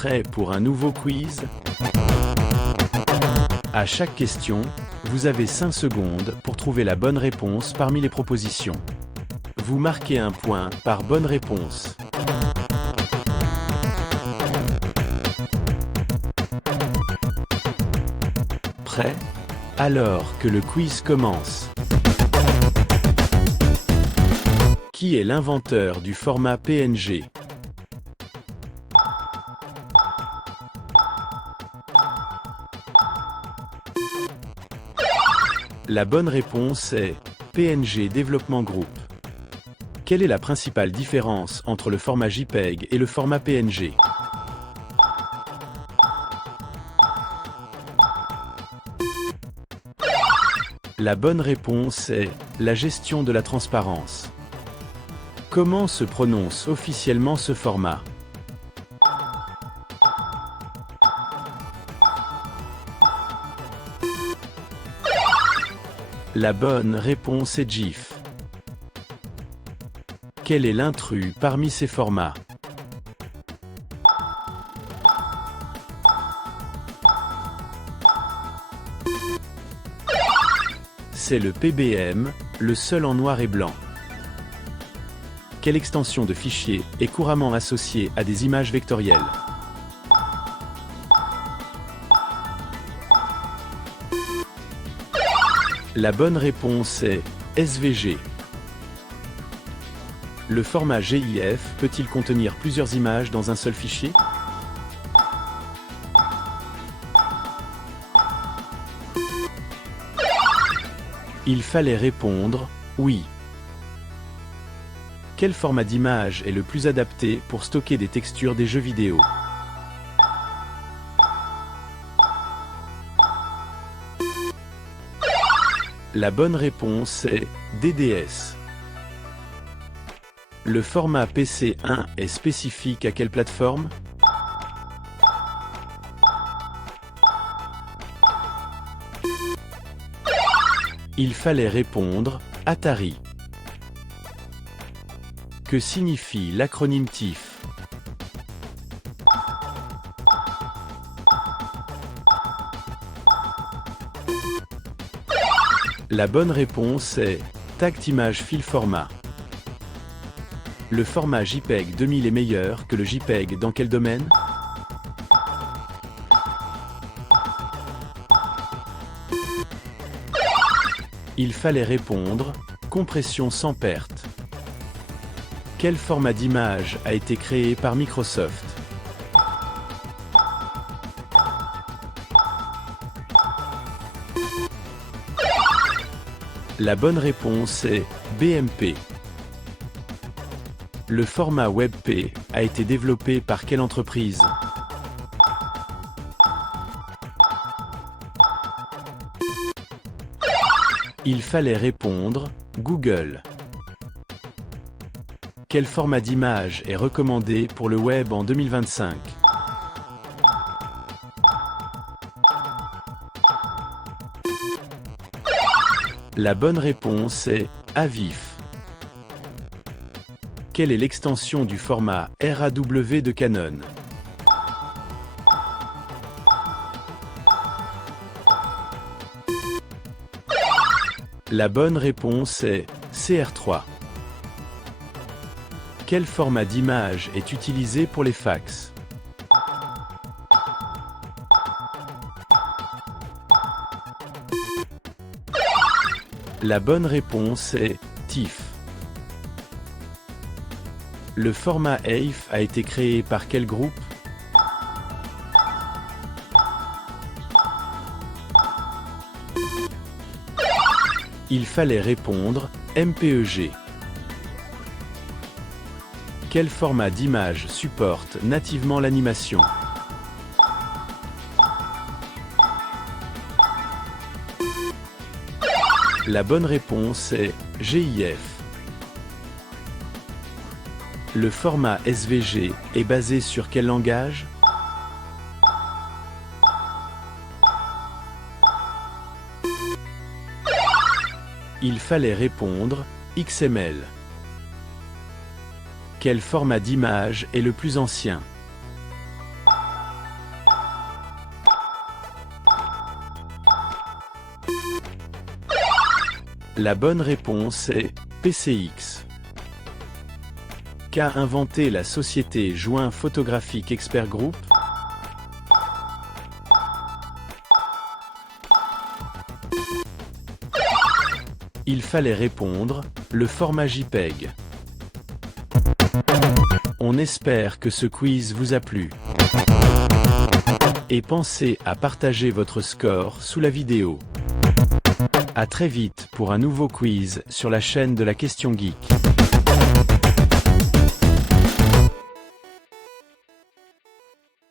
Prêt pour un nouveau quiz? À chaque question, vous avez 5 secondes pour trouver la bonne réponse parmi les propositions. Vous marquez un point par bonne réponse. Prêt? Alors que le quiz commence. Qui est l'inventeur du format PNG? La bonne réponse est PNG Développement Group. Quelle est la principale différence entre le format JPEG et le format PNG? La bonne réponse est la gestion de la transparence. Comment se prononce officiellement ce format? La bonne réponse est GIF. Quel est l'intrus parmi ces formats? C'est le PBM, le seul en noir et blanc. Quelle extension de fichier est couramment associée à des images vectorielles? La bonne réponse est SVG. Le format GIF peut-il contenir plusieurs images dans un seul fichier? Il fallait répondre oui. Quel format d'image est le plus adapté pour stocker des textures des jeux vidéo? La bonne réponse est DDS. Le format PC1 est spécifique à quelle plateforme? Il fallait répondre Atari. Que signifie l'acronyme TIFF? La bonne réponse est Tagged Image File Format. Le format JPEG 2000 est meilleur que le JPEG dans quel domaine? Il fallait répondre compression sans perte. Quel format d'image a été créé par Microsoft? La bonne réponse est BMP. Le format WebP a été développé par quelle entreprise? Il fallait répondre Google. Quel format d'image est recommandé pour le web en 2025? La bonne réponse est AVIF. Quelle est l'extension du format RAW de Canon? La bonne réponse est CR3. Quel format d'image est utilisé pour les fax? La bonne réponse est TIFF. Le format AIF a été créé par quel groupe? Il fallait répondre MPEG. Quel format d'image supporte nativement l'animation? La bonne réponse est GIF. Le format SVG est basé sur quel langage? Il fallait répondre XML. Quel format d'image est le plus ancien? La bonne réponse est PCX. Qu'a inventé la société Joint Photographique Expert Group? Il fallait répondre, le format JPEG. On espère que ce quiz vous a plu. Et pensez à partager votre score sous la vidéo. À très vite pour un nouveau quiz sur la chaîne de la Question Geek.